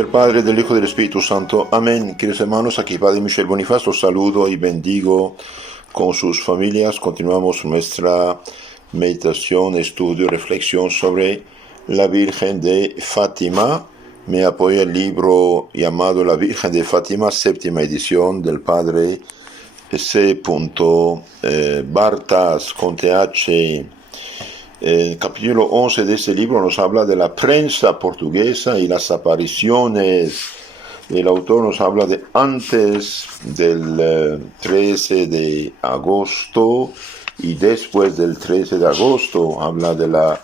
del Padre, del Hijo y del Espíritu Santo. Amén. Queridos hermanos, aquí Padre Michel Bonifaz, los saludo y bendigo con sus familias. Continuamos nuestra meditación, estudio, reflexión sobre la Virgen de Fátima. Me apoya el libro llamado La Virgen de Fátima, séptima edición del Padre C. Bartas con TH. El capítulo 11 de este libro nos habla de la prensa portuguesa y las apariciones. El autor nos habla de antes del 13 de agosto y después del 13 de agosto. Habla de la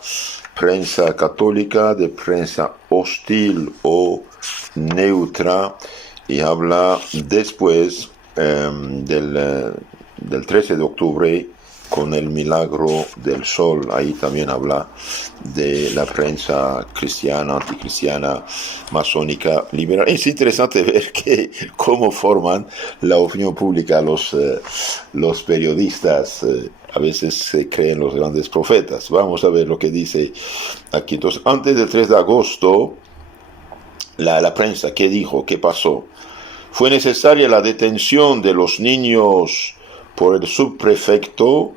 prensa católica, de prensa hostil o neutra, y habla después del 13 de octubre con el milagro del sol. Ahí también habla de la prensa cristiana, anticristiana, masónica, liberal. Es interesante ver cómo forman la opinión pública los periodistas. A veces se creen los grandes profetas. Vamos a ver lo que dice aquí. Entonces, antes del 3 de agosto, la prensa, ¿qué dijo? ¿Qué pasó? Fue necesaria la detención de los niños por el subprefecto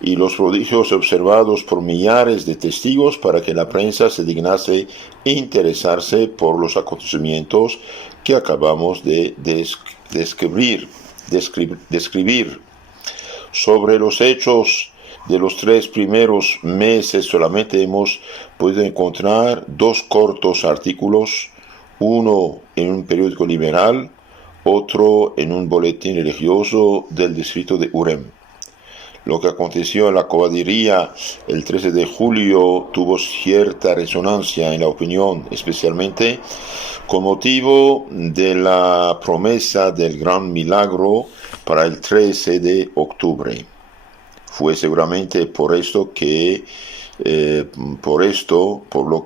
y los prodigios observados por millares de testigos para que la prensa se dignase interesarse por los acontecimientos que acabamos de describir. Sobre los hechos de los 3 primeros meses solamente hemos podido encontrar 2 cortos artículos, uno en un periódico liberal, otro en un boletín religioso del distrito de Urem. Lo que aconteció en la caballería el 13 de julio tuvo cierta resonancia en la opinión, especialmente con motivo de la promesa del gran milagro para el 13 de octubre. Fue seguramente por lo que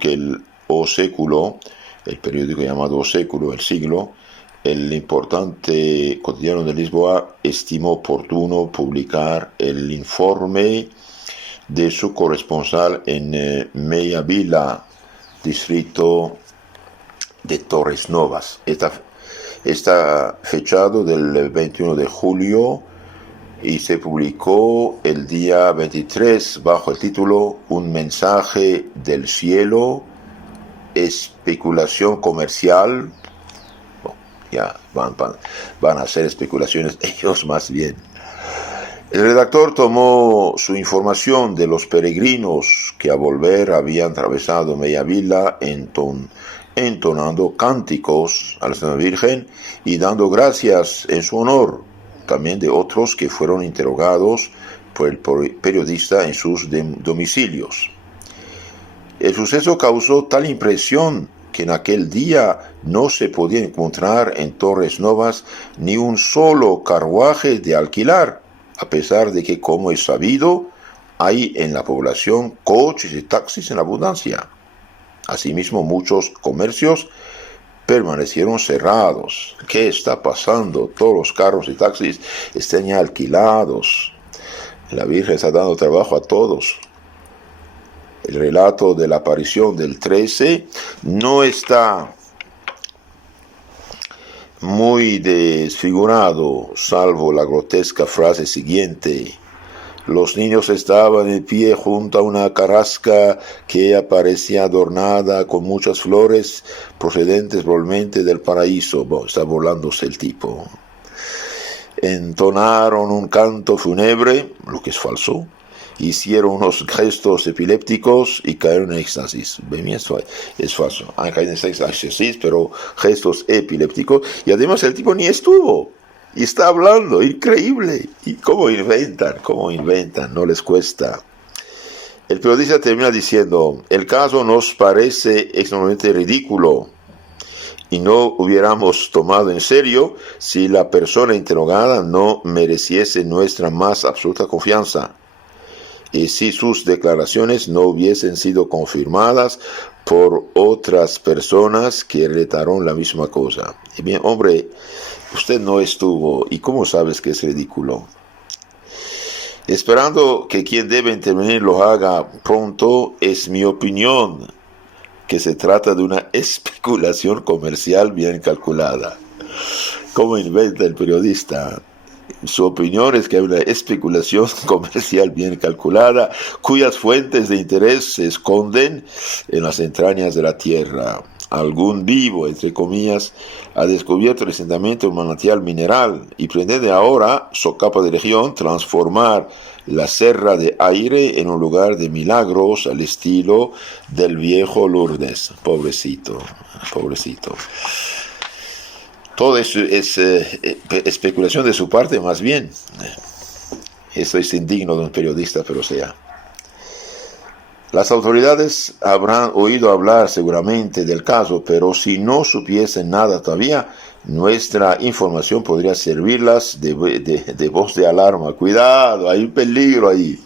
el O Século, el periódico llamado O Século, El Siglo, el importante cotidiano de Lisboa, estimó oportuno publicar el informe de su corresponsal en Meia Vila, distrito de Torres Novas. Está fechado del 21 de julio y se publicó el día 23 bajo el título Un mensaje del cielo, especulación comercial. Ya van a hacer especulaciones ellos más bien. El redactor tomó su información de los peregrinos que a volver habían atravesado Meia Vila entonando cánticos a la Santa Virgen y dando gracias en su honor, también de otros que fueron interrogados por el periodista en sus domicilios. El suceso causó tal impresión que en aquel día no se podía encontrar en Torres Novas ni un solo carruaje de alquilar, a pesar de que, como es sabido, hay en la población coches y taxis en abundancia. Asimismo, muchos comercios permanecieron cerrados. ¿Qué está pasando? Todos los carros y taxis están ya alquilados. La Virgen está dando trabajo a todos. El relato de la aparición del 13 no está muy desfigurado, salvo la grotesca frase siguiente: los niños estaban en pie junto a una carrasca que aparecía adornada con muchas flores procedentes probablemente del paraíso. Está burlándose el tipo. Entonaron un canto fúnebre, lo que es falso. Hicieron unos gestos epilépticos y cayeron en éxtasis. Es falso. Han caído en éxtasis, pero gestos epilépticos. Y además el tipo ni estuvo. Y está hablando. Increíble. ¿Y cómo inventan? No les cuesta. El periodista termina diciendo: el caso nos parece extremadamente ridículo y no hubiéramos tomado en serio si la persona interrogada no mereciese nuestra más absoluta confianza, y si sus declaraciones no hubiesen sido confirmadas por otras personas que relataron la misma cosa. Y bien, hombre, usted no estuvo, ¿y cómo sabes que es ridículo? Esperando que quien debe intervenir lo haga pronto, es mi opinión que se trata de una especulación comercial bien calculada. ¿Cómo inventa el periodista? Su opinión es que hay una especulación comercial bien calculada, cuyas fuentes de interés se esconden en las entrañas de la tierra. Algún vivo, entre comillas, ha descubierto recientemente un manantial mineral y pretende ahora, socapa de región, transformar la serra de aire en un lugar de milagros al estilo del viejo Lourdes. Pobrecito, pobrecito. Todo eso es especulación de su parte, más bien. Esto es indigno de un periodista, pero sea. Las autoridades habrán oído hablar seguramente del caso, pero si no supiesen nada todavía, nuestra información podría servirlas de voz de alarma. Cuidado, hay un peligro ahí.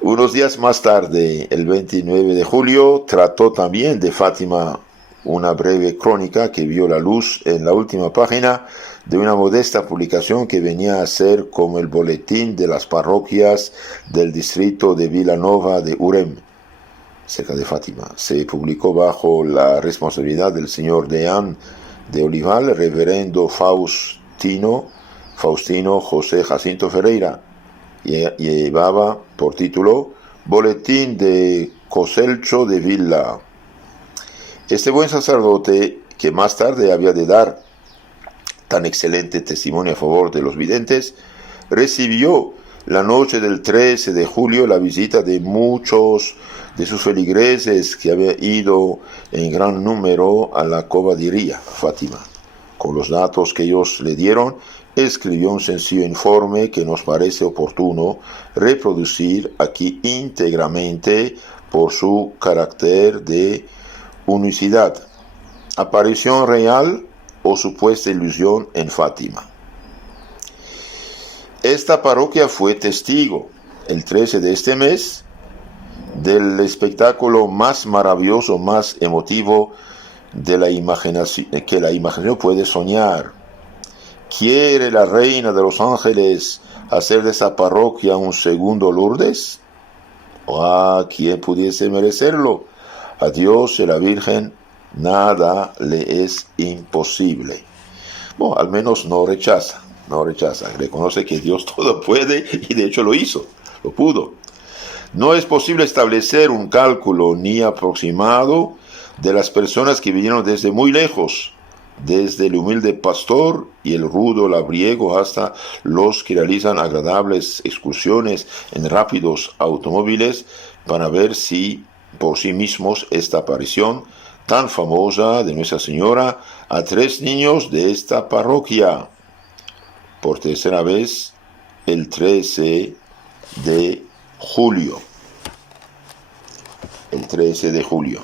Unos días más tarde, el 29 de julio, trató también de Fátima una breve crónica que vio la luz en la última página de una modesta publicación que venía a ser como el boletín de las parroquias del distrito de Vilanova de Urem, cerca de Fátima. Se publicó bajo la responsabilidad del señor Deán de Olival, reverendo Faustino José Jacinto Ferreira, y llevaba por título Boletín de Coselcho de Villa. Este buen sacerdote, que más tarde había de dar tan excelente testimonio a favor de los videntes, recibió la noche del 13 de julio la visita de muchos de sus feligreses que habían ido en gran número a la cobadiría, Fátima. Con los datos que ellos le dieron, escribió un sencillo informe que nos parece oportuno reproducir aquí íntegramente por su carácter de unicidad. Aparición real o supuesta ilusión en Fátima. Esta parroquia fue testigo, el 13 de este mes, del espectáculo más maravilloso, más emotivo de la imaginación, que la imaginación puede soñar. ¿Quiere la reina de los ángeles hacer de esa parroquia un segundo Lourdes? ¿Quién pudiese merecerlo? A Dios y a la Virgen nada le es imposible. Bueno, al menos no rechaza, reconoce que Dios todo puede y de hecho lo hizo, lo pudo. No es posible establecer un cálculo ni aproximado de las personas que vinieron desde muy lejos, desde el humilde pastor y el rudo labriego hasta los que realizan agradables excursiones en rápidos automóviles para ver si por sí mismos esta aparición tan famosa de Nuestra Señora a 3 niños de esta parroquia, por tercera vez el 13 de julio. El 13 de julio.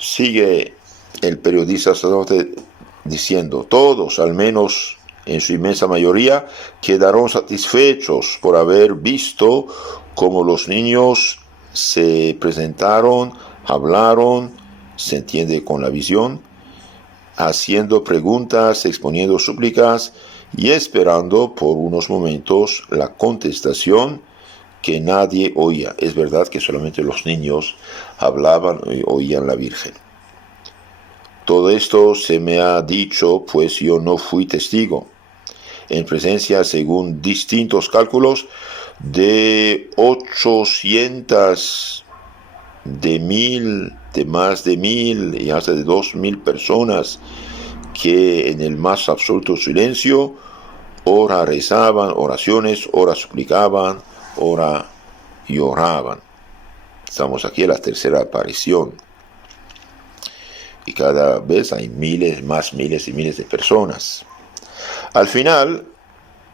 Sigue el periodista sacerdote diciendo: todos, al menos en su inmensa mayoría, quedaron satisfechos por haber visto cómo los niños se presentaron, hablaron, se entiende con la visión, haciendo preguntas, exponiendo súplicas y esperando por unos momentos la contestación que nadie oía. Es verdad que solamente los niños hablaban y oían la Virgen. Todo esto se me ha dicho, pues yo no fui testigo, en presencia, según distintos cálculos, de 800, de 1000, de más de 1000 y hasta de 2000 personas que en el más absoluto silencio ora rezaban oraciones, ora suplicaban, ora lloraban. Estamos aquí en la tercera aparición y cada vez hay miles y miles de personas. Al final,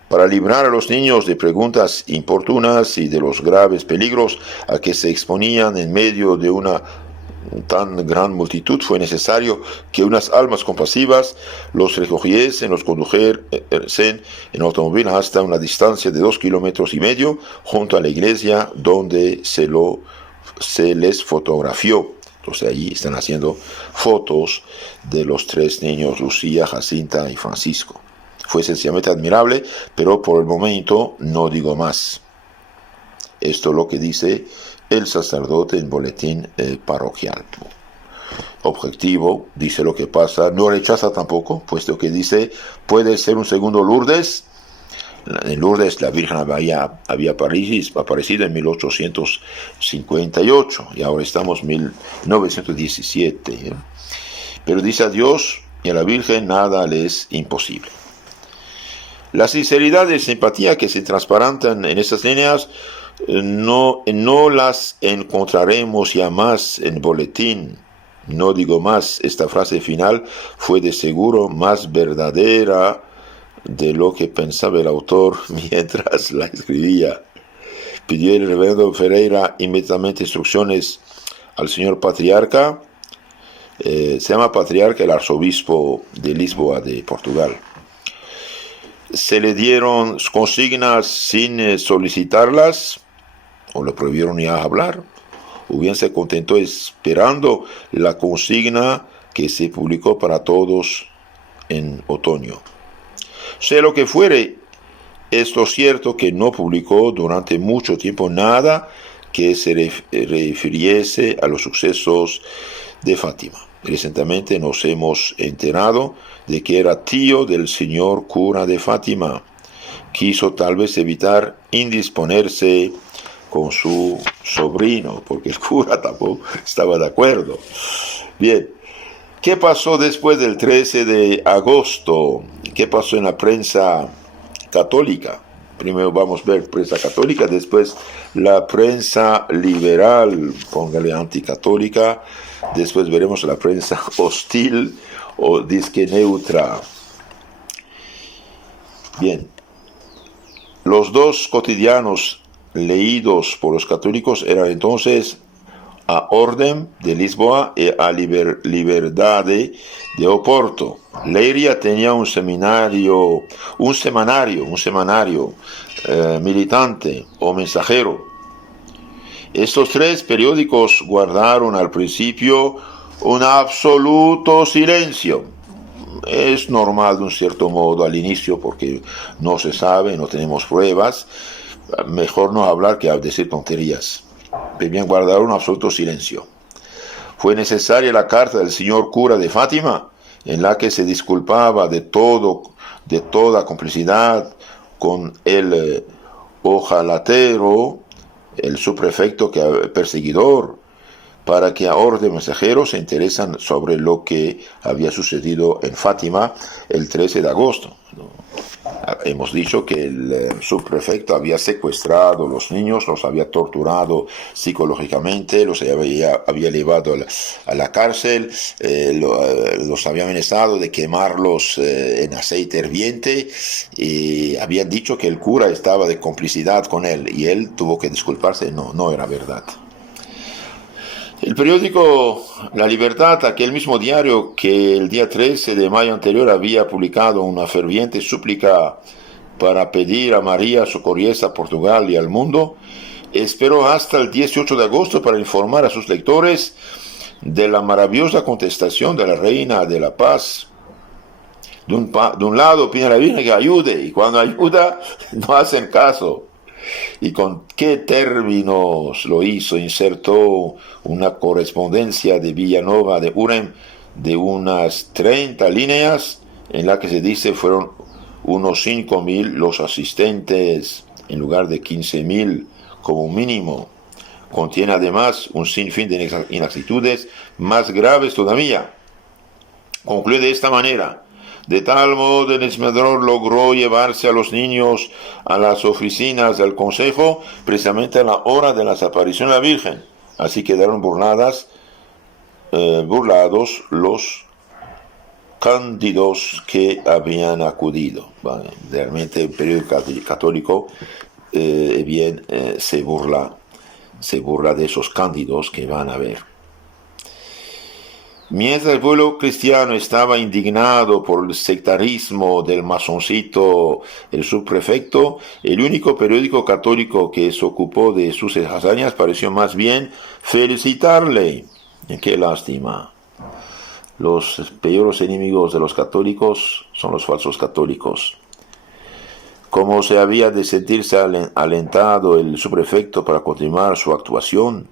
para librar a los niños de preguntas importunas y de los graves peligros a que se exponían en medio de una tan gran multitud, fue necesario que unas almas compasivas los recogiesen, los condujesen en automóvil hasta una distancia de 2,5 kilómetros junto a la iglesia donde se les fotografió. Entonces allí están haciendo fotos de los 3 niños, Lucía, Jacinta y Francisco. Fue sencillamente admirable, pero por el momento no digo más. Esto es lo que dice el sacerdote en boletín parroquial. Objetivo, dice lo que pasa, no rechaza tampoco, puesto que dice, puede ser un segundo Lourdes. En Lourdes la Virgen había aparecido en 1858 y ahora estamos en 1917. Pero dice a Dios y a la Virgen nada le es imposible. La sinceridad y simpatía que se transparentan en estas líneas no las encontraremos ya más en boletín. No digo más, esta frase final fue de seguro más verdadera de lo que pensaba el autor mientras la escribía. Pidió el reverendo Ferreira inmediatamente instrucciones al señor patriarca. Se llama patriarca el arzobispo de Lisboa, de Portugal. Se le dieron consignas sin solicitarlas, o le prohibieron ya hablar, o bien se contentó esperando la consigna que se publicó para todos en otoño. Sea lo que fuere, esto es cierto que no publicó durante mucho tiempo nada que se refiriese a los sucesos de Fátima. Recientemente nos hemos enterado de que era tío del señor cura de Fátima. Quiso tal vez evitar indisponerse con su sobrino, porque el cura tampoco estaba de acuerdo. Bien, ¿qué pasó después del 13 de agosto? ¿Qué pasó en la prensa católica? Primero vamos a ver prensa católica, después la prensa liberal, póngale anticatólica, después veremos la prensa hostil o disque neutra. Bien, los dos cotidianos leídos por los católicos eran entonces a Ordem de Lisboa y a Liberdade de Oporto. Leiria tenía un semanario militante o mensajero. Estos tres periódicos guardaron al principio un absoluto silencio. Es normal de un cierto modo al inicio porque no se sabe, no tenemos pruebas. Mejor no hablar que decir tonterías. Debían guardar un absoluto silencio. Fue necesaria la carta del señor cura de Fátima, en la que se disculpaba de toda complicidad con el ojalatero, el subprefecto perseguidor, para que ahora de mensajeros se interesan sobre lo que había sucedido en Fátima el 13 de agosto. Hemos dicho que el subprefecto había secuestrado a los niños, los había torturado psicológicamente, los había llevado a la cárcel, los había amenazado de quemarlos en aceite hirviente y habían dicho que el cura estaba de complicidad con él y él tuvo que disculparse. No era verdad. El periódico La Libertad, aquel mismo diario que el día 13 de mayo anterior había publicado una ferviente súplica para pedir a María socorriese a Portugal y al mundo, esperó hasta el 18 de agosto para informar a sus lectores de la maravillosa contestación de la Reina de la Paz. De un lado pide a la Virgen que ayude, y cuando ayuda no hacen caso. ¿Y con qué términos lo hizo? Insertó una correspondencia de Villanova de Urem de unas 30 líneas en la que se dice fueron unos 5.000 los asistentes en lugar de 15.000 como mínimo. Contiene además un sinfín de inexactitudes más graves todavía. Concluye de esta manera: de tal modo el examinador logró llevarse a los niños a las oficinas del consejo precisamente a la hora de la desaparición de la Virgen. Así quedaron burlados los cándidos que habían acudido. Vale, realmente el periódico católico se burla de esos cándidos que van a ver. Mientras el pueblo cristiano estaba indignado por el sectarismo del masoncito, el subprefecto, el único periódico católico que se ocupó de sus hazañas pareció más bien felicitarle. ¡Qué lástima! Los peores enemigos de los católicos son los falsos católicos. ¿Cómo se había de sentirse alentado el subprefecto para continuar su actuación?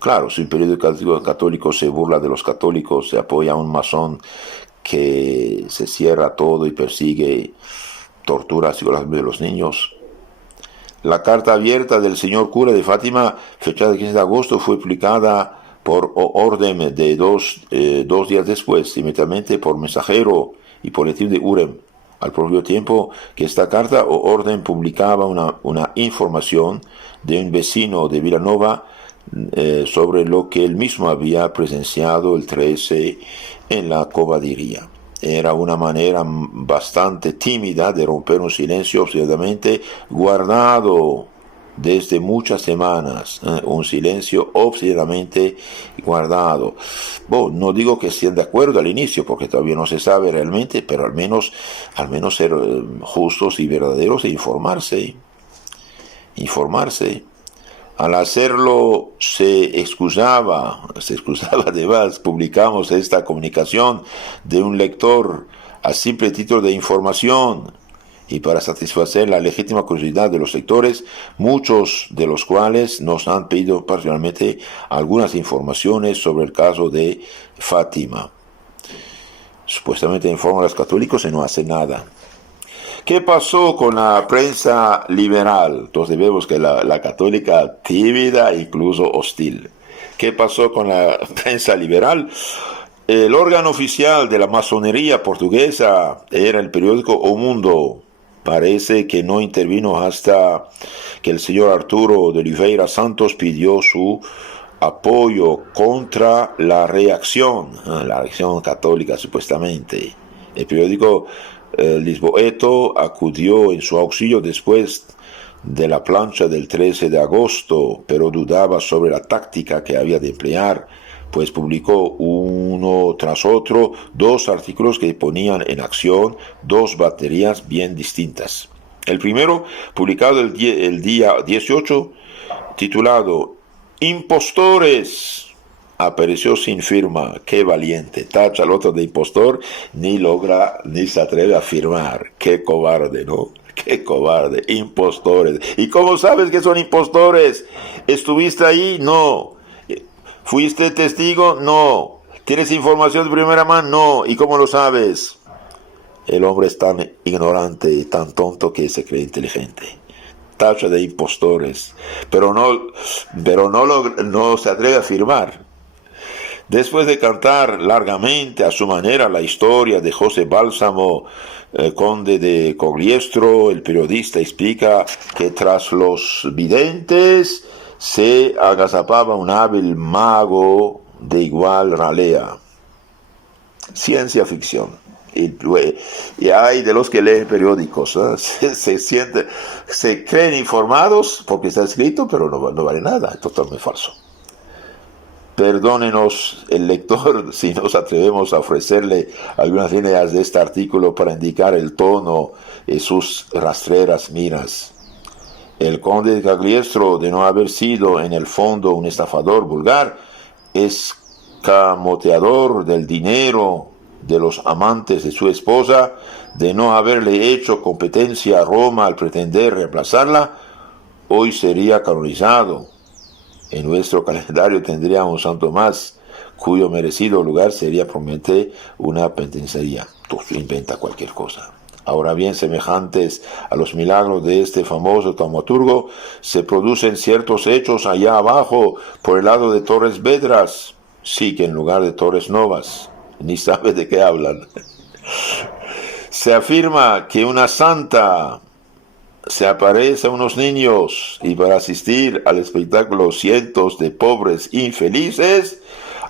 Claro, si un periódico católico se burla de los católicos, se apoya a un masón que se cierra todo y persigue, tortura de los niños. La carta abierta del señor cura de Fátima, fechada el 15 de agosto, fue publicada por orden de dos días después, inmediatamente por mensajero y boletín de Urem. Al propio tiempo que esta carta o orden publicaba una información de un vecino de Vilanova sobre lo que él mismo había presenciado el 13 en la cobadiría. Era una manera bastante tímida de romper un silencio obstinadamente guardado desde muchas semanas, un silencio obstinadamente guardado. Bueno, no digo que estén de acuerdo al inicio, porque todavía no se sabe realmente, pero al menos ser justos y verdaderos e informarse. Al hacerlo se excusaba además. Publicamos esta comunicación de un lector a simple título de información y para satisfacer la legítima curiosidad de los lectores, muchos de los cuales nos han pedido personalmente algunas informaciones sobre el caso de Fátima. Supuestamente informan a los católicos y no hacen nada. ¿Qué pasó con la prensa liberal? Entonces vemos que la católica tímida e incluso hostil. ¿Qué pasó con la prensa liberal? El órgano oficial de la masonería portuguesa era el periódico O Mundo. Parece que no intervino hasta que el señor Arturo de Oliveira Santos pidió su apoyo contra la reacción católica supuestamente. El periódico lisboeto acudió en su auxilio después de la plancha del 13 de agosto, pero dudaba sobre la táctica que había de emplear, pues publicó uno tras otro dos artículos que ponían en acción dos baterías bien distintas. El primero, publicado el día 18, titulado Impostores, apareció sin firma. Qué valiente, tacha al otro de impostor, ni se atreve a firmar. Qué cobarde, ¿no? Qué cobarde, impostores. ¿Y cómo sabes que son impostores? ¿Estuviste ahí? No. ¿Fuiste testigo? No. ¿Tienes información de primera mano? No. ¿Y cómo lo sabes? El hombre es tan ignorante y tan tonto que se cree inteligente. Tacha de impostores. Pero no se atreve a firmar. Después de cantar largamente a su manera la historia de José Bálsamo, conde de Cogliestro, el periodista explica que tras los videntes se agazapaba un hábil mago de igual ralea. Ciencia ficción. Y hay de los que leen periódicos, ¿eh? se creen informados porque está escrito, pero no vale nada, es totalmente falso. Perdónenos el lector si nos atrevemos a ofrecerle algunas líneas de este artículo para indicar el tono y sus rastreras miras. El conde de Cagliostro, de no haber sido en el fondo un estafador vulgar, escamoteador del dinero de los amantes de su esposa, de no haberle hecho competencia a Roma al pretender reemplazarla, hoy sería canonizado. En nuestro calendario tendría un santo más, cuyo merecido lugar sería probablemente una penitenciaría. Tú inventa cualquier cosa. Ahora bien, semejantes a los milagros de este famoso taumaturgo, se producen ciertos hechos allá abajo, por el lado de Torres Vedras, sí que en lugar de Torres Novas. Ni sabe de qué hablan. Se afirma que una santa se aparece a unos niños y para asistir al espectáculo cientos de pobres infelices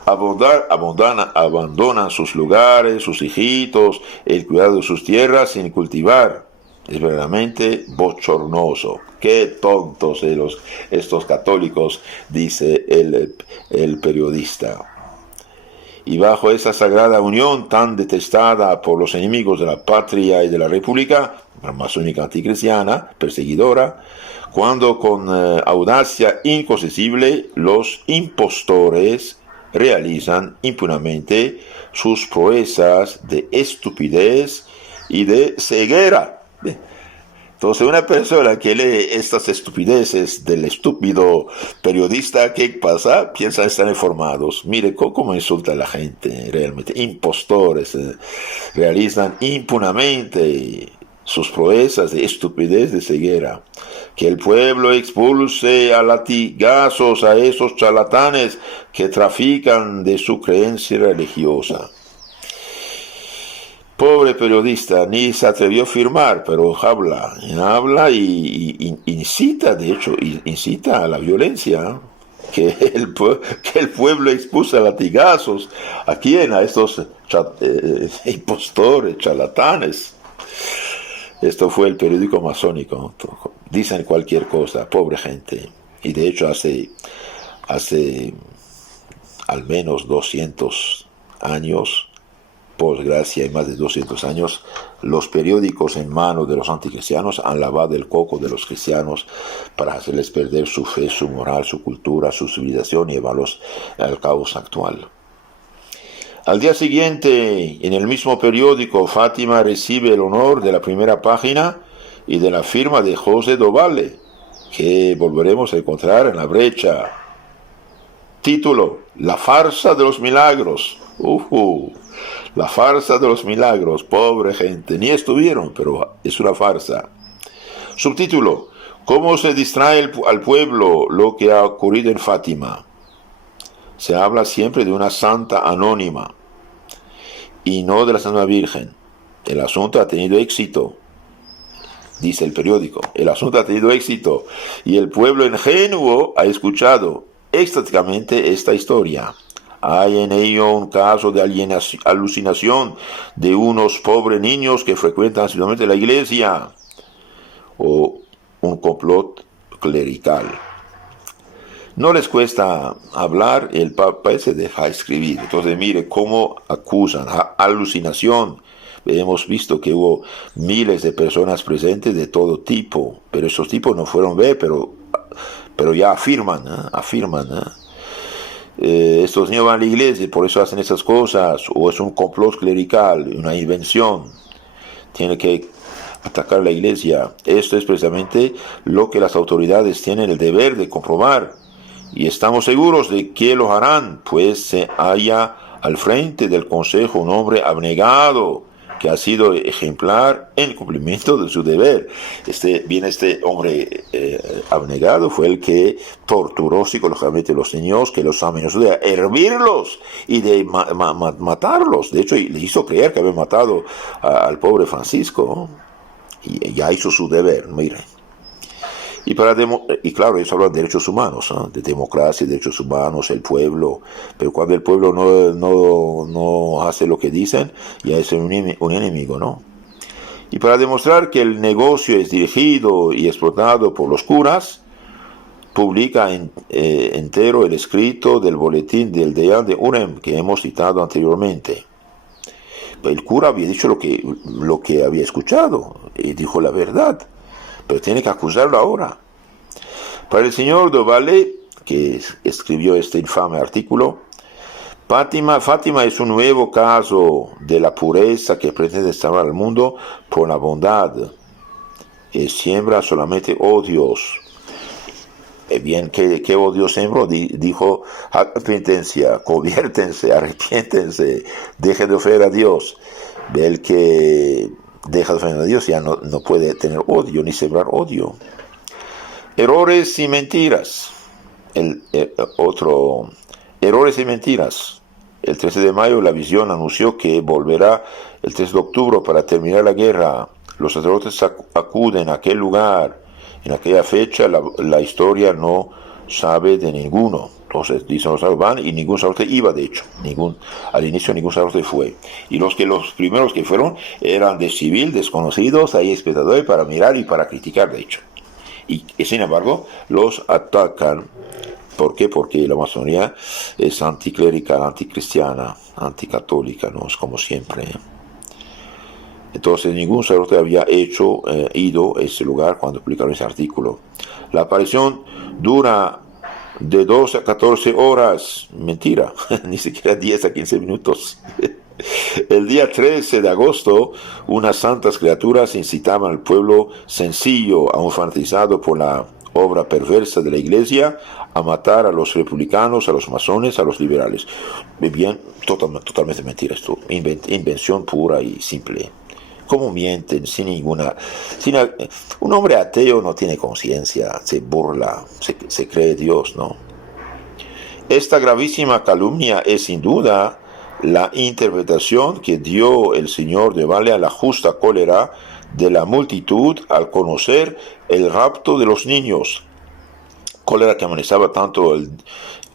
abandonan sus lugares, sus hijitos, el cuidado de sus tierras sin cultivar. Es verdaderamente bochornoso. Qué tontos estos católicos, dice el periodista. Y bajo esa sagrada unión tan detestada por los enemigos de la patria y de la república, la masónica anticristiana, perseguidora, cuando con audacia inconcebible los impostores realizan impunemente sus proezas de estupidez y de ceguera. Entonces, una persona que lee estas estupideces del estúpido periodista, ¿qué pasa? Piensa estar informados. Mire cómo insulta a la gente, realmente. Impostores, realizan impunemente sus proezas de estupidez, de ceguera. Que el pueblo expulse a latigazos a esos charlatanes que trafican de su creencia religiosa. Pobre periodista, ni se atrevió a firmar, pero habla y incita, de hecho, incita a la violencia. Que el pueblo expulsa a latigazos. ¿A quién? A estos impostores, charlatanes. Esto fue el periódico masónico. Dicen cualquier cosa, pobre gente. Y de hecho hace al menos 200 años, por desgracia, hay más de 200 años, los periódicos en manos de los anticristianos han lavado el coco de los cristianos para hacerles perder su fe, su moral, su cultura, su civilización y llevarlos al caos actual. Al día siguiente, en el mismo periódico, Fátima recibe el honor de la primera página y de la firma de José Dovale, que volveremos a encontrar en La Brecha. Título: La farsa de los milagros. La farsa de los milagros, pobre gente, ni estuvieron, pero es una farsa. Subtítulo: ¿Cómo se distrae al pueblo lo que ha ocurrido en Fátima? Se habla siempre de una santa anónima y no de la Santa Virgen. El asunto ha tenido éxito, dice el periódico. El asunto ha tenido éxito y el pueblo ingenuo ha escuchado extáticamente esta historia. Hay en ello un caso de alucinación de unos pobres niños que frecuentan asiduamente la iglesia, o un complot clerical. No les cuesta hablar, el Papa se deja escribir. Entonces mire cómo acusan alucinación. Hemos visto que hubo miles de personas presentes de todo tipo, pero esos tipos no fueron ver, pero ya afirman. Estos niños van a la iglesia, por eso hacen esas cosas, o es un complot clerical, una invención. Tiene que atacar la iglesia. Esto es precisamente lo que las autoridades tienen el deber de comprobar, y estamos seguros de que lo harán, pues se halla al frente del consejo un hombre abnegado, que ha sido ejemplar en cumplimiento de su deber. Este hombre abnegado fue el que torturó psicológicamente a los niños, que los amenazó de hervirlos y de matarlos. De hecho, le hizo creer que había matado al pobre Francisco, y ya hizo su deber, miren. Y claro, ellos hablan de derechos humanos, de democracia, derechos humanos, el pueblo, pero cuando el pueblo no hace lo que dicen, ya es un enemigo, ¿no? Y para demostrar que el negocio es dirigido y explotado por los curas, publica entero el escrito del boletín del Deán de Urem que hemos citado anteriormente. El cura había dicho lo que había escuchado, y dijo la verdad, pero tiene que acusarlo ahora. Para el señor Dovale, que escribió este infame artículo, Fátima es un nuevo caso de la pureza que pretende salvar al mundo por la bondad. Siembra solamente odios. Bien, ¿qué odio sembró? Dijo: arrepentencia, conviértense, arrepiéntense, dejen de ofender a Dios. El que deja de ofender a Dios ya no puede tener odio ni sembrar odio. Errores y mentiras. Errores y mentiras. El 13 de mayo la visión anunció que volverá el 3 de octubre para terminar la guerra. Los sacerdotes acuden a aquel lugar. En aquella fecha la historia no sabe de ninguno. Entonces dicen los sacerdotes van, y ningún sacerdote iba, de hecho. Al inicio ningún sacerdote fue. Y los primeros que fueron eran de civil, desconocidos, ahí espectadores para mirar y para criticar, de hecho. Y sin embargo los atacan. ¿Por qué? Porque la masonería es anticlerical, anticristiana, anticatólica, ¿no? Es como siempre. Entonces ningún sacerdote había ido a ese lugar cuando publicaron ese artículo. La aparición dura de 12 a 14 horas. Mentira, ni siquiera 10 a 15 minutos. El día 13 de agosto, unas santas criaturas incitaban al pueblo sencillo, aún fanatizado por la obra perversa de la Iglesia, a matar a los republicanos, a los masones, a los liberales. Bien, totalmente mentira esto, invención pura y simple. ¿Cómo mienten sin ninguna... un hombre ateo no tiene conciencia, se burla, se cree Dios, ¿no? Esta gravísima calumnia es sin duda la interpretación que dio el Señor de Vale a la justa cólera de la multitud al conocer el rapto de los niños, cólera que amenazaba tanto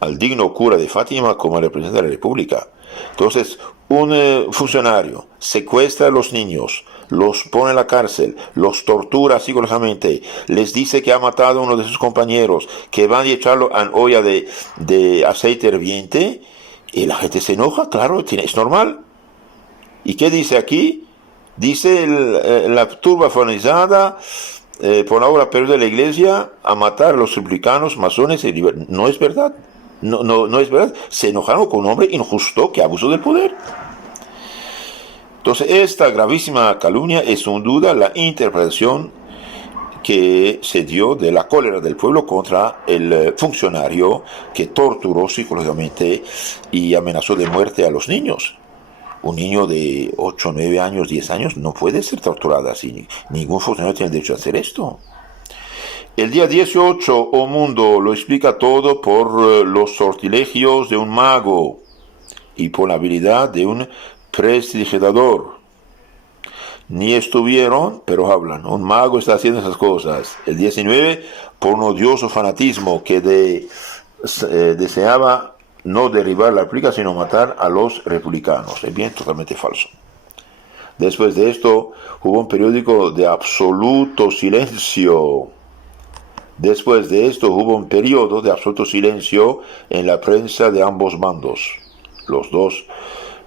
al digno cura de Fátima como al representante de la República. Entonces, un funcionario secuestra a los niños, los pone en la cárcel, los tortura psicológicamente, les dice que ha matado a uno de sus compañeros, que van a echarlo en olla de aceite hirviente, y la gente se enoja, claro, es normal. ¿Y qué dice aquí? Dice la turba fanatizada por la obra perdida de la Iglesia a matar a los republicanos, masones y liberales. No es verdad. No es verdad. Se enojaron con un hombre injusto que abusó del poder. Entonces, esta gravísima calumnia es sin duda la interpretación que se dio de la cólera del pueblo contra el funcionario que torturó psicológicamente y amenazó de muerte a los niños. Un niño de 8, 9 años, 10 años no puede ser torturado así. Ningún funcionario tiene derecho a hacer esto. El día 18, oh mundo, lo explica todo por los sortilegios de un mago y por la habilidad de un prestidigitador. Ni estuvieron, pero hablan. Un mago está haciendo esas cosas. El 19, por un odioso fanatismo que deseaba no derribar la República, sino matar a los republicanos. Es bien, totalmente falso. Después de esto, hubo un periódico de absoluto silencio. Después de esto, hubo un periodo de absoluto silencio en la prensa de ambos bandos.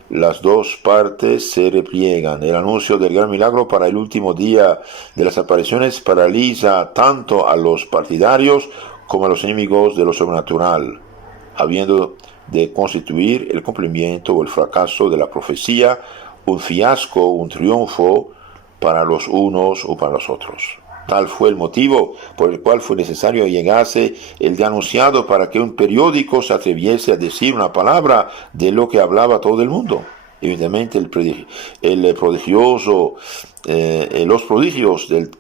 Las dos partes se repliegan. El anuncio del gran milagro para el último día de las apariciones paraliza tanto a los partidarios como a los enemigos de lo sobrenatural, habiendo de constituir el cumplimiento o el fracaso de la profecía, un fiasco, un triunfo para los unos o para los otros. Tal fue el motivo por el cual fue necesario llegase el día anunciado para que un periódico se atreviese a decir una palabra de lo que hablaba todo el mundo. Evidentemente los prodigios del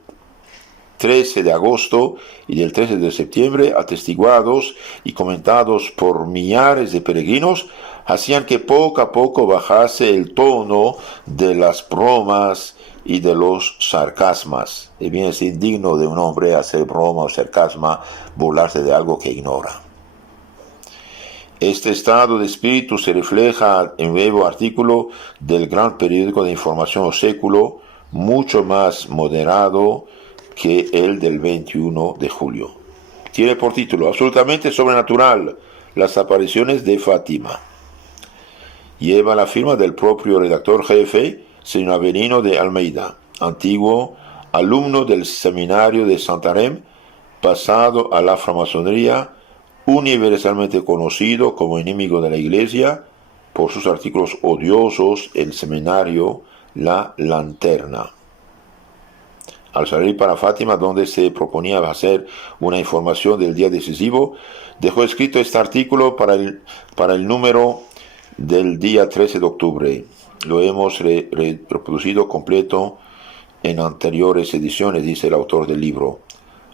13 de agosto y del 13 de septiembre, atestiguados y comentados por millares de peregrinos, hacían que poco a poco bajase el tono de las bromas y de los sarcasmas. Y bien, es indigno de un hombre hacer broma o sarcasma, burlarse de algo que ignora. Este estado de espíritu se refleja en un nuevo artículo del gran periódico de información O Século, mucho más moderado que el del 21 de julio. Tiene por título Absolutamente sobrenatural, las apariciones de Fátima. Lleva la firma del propio redactor jefe, señor Avelino de Almeida, antiguo alumno del seminario de Santarém, pasado a la francmasonería, universalmente conocido como enemigo de la Iglesia por sus artículos odiosos, el seminario La Lanterna. Al salir para Fátima, donde se proponía hacer una información del día decisivo, dejó escrito este artículo para el número del día 13 de octubre. Lo hemos reproducido completo en anteriores ediciones, dice el autor del libro.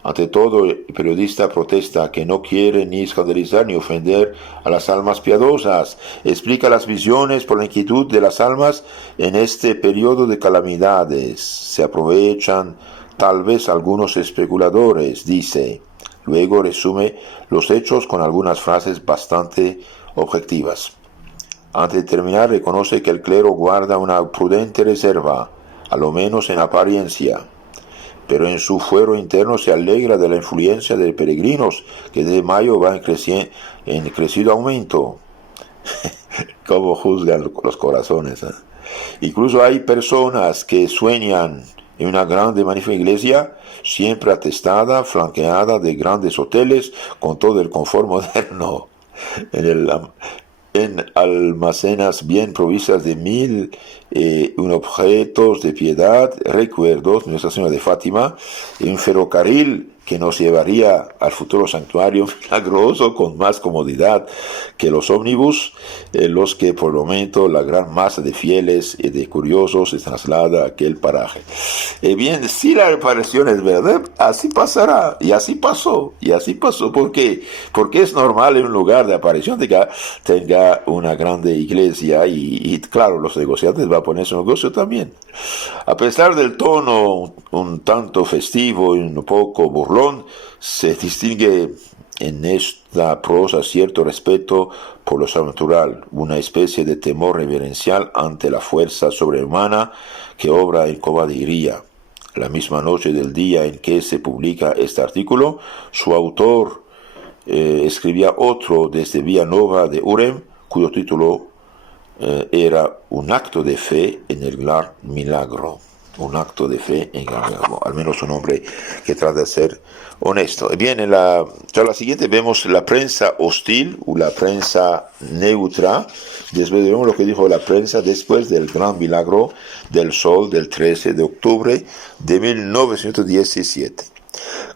Ante todo, el periodista protesta que no quiere ni escandalizar ni ofender a las almas piadosas. Explica las visiones por la inquietud de las almas en este periodo de calamidades. Se aprovechan tal vez algunos especuladores, dice. Luego resume los hechos con algunas frases bastante objetivas. Antes de terminar, reconoce que el clero guarda una prudente reserva, a lo menos en apariencia, pero en su fuero interno se alegra de la influencia de peregrinos que desde mayo va en crecido aumento. ¿Cómo juzgan los corazones? Incluso hay personas que sueñan en una grande magnífica iglesia, siempre atestada, flanqueada de grandes hoteles, con todo el confort moderno. en almacenas bien provistas de 1001 objetos de piedad, recuerdos, Nuestra Señora de Fátima, y un ferrocarril que nos llevaría al futuro santuario milagroso con más comodidad que los ómnibus, los que por el momento la gran masa de fieles y de curiosos se traslada a aquel paraje. Bien, si la aparición es verdad, así pasará, y así pasó, porque es normal en un lugar de aparición tenga una grande iglesia, y claro, los negociantes van a poner su negocio también. A pesar del tono un tanto festivo y un poco burlón, se distingue en esta prosa cierto respeto por lo sobrenatural, una especie de temor reverencial ante la fuerza sobrehumana que obra en caballería. La misma noche del día en que se publica este artículo, su autor escribía otro desde Villanova de Urem, cuyo título era Un acto de fe en el gran milagro. Un acto de fe en el gran milagro. Al menos un hombre que trata de ser honesto. Bien, en la siguiente vemos la prensa hostil o la prensa neutra. Después vemos lo que dijo la prensa después del gran milagro del sol del 13 de octubre de 1917.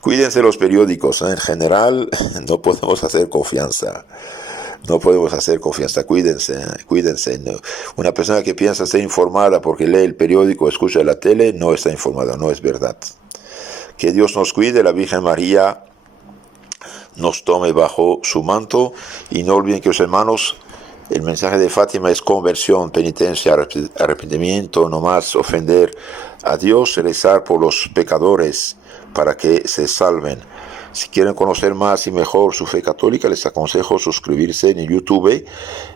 Cuídense los periódicos, en general no podemos hacer confianza. Cuídense. No. Una persona que piensa ser informada porque lee el periódico o escucha la tele, no está informada, no es verdad. Que Dios nos cuide, la Virgen María nos tome bajo su manto, y no olviden que los hermanos, el mensaje de Fátima es conversión, penitencia, arrepentimiento, no más ofender a Dios, rezar por los pecadores para que se salven. Si quieren conocer más y mejor su fe católica, les aconsejo suscribirse en YouTube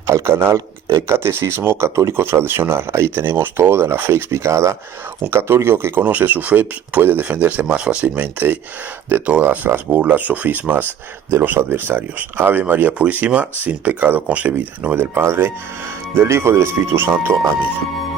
al canal Catecismo Católico Tradicional. Ahí tenemos toda la fe explicada. Un católico que conoce su fe puede defenderse más fácilmente de todas las burlas, sofismas de los adversarios. Ave María Purísima, sin pecado concebida. En nombre del Padre, del Hijo y del Espíritu Santo. Amén.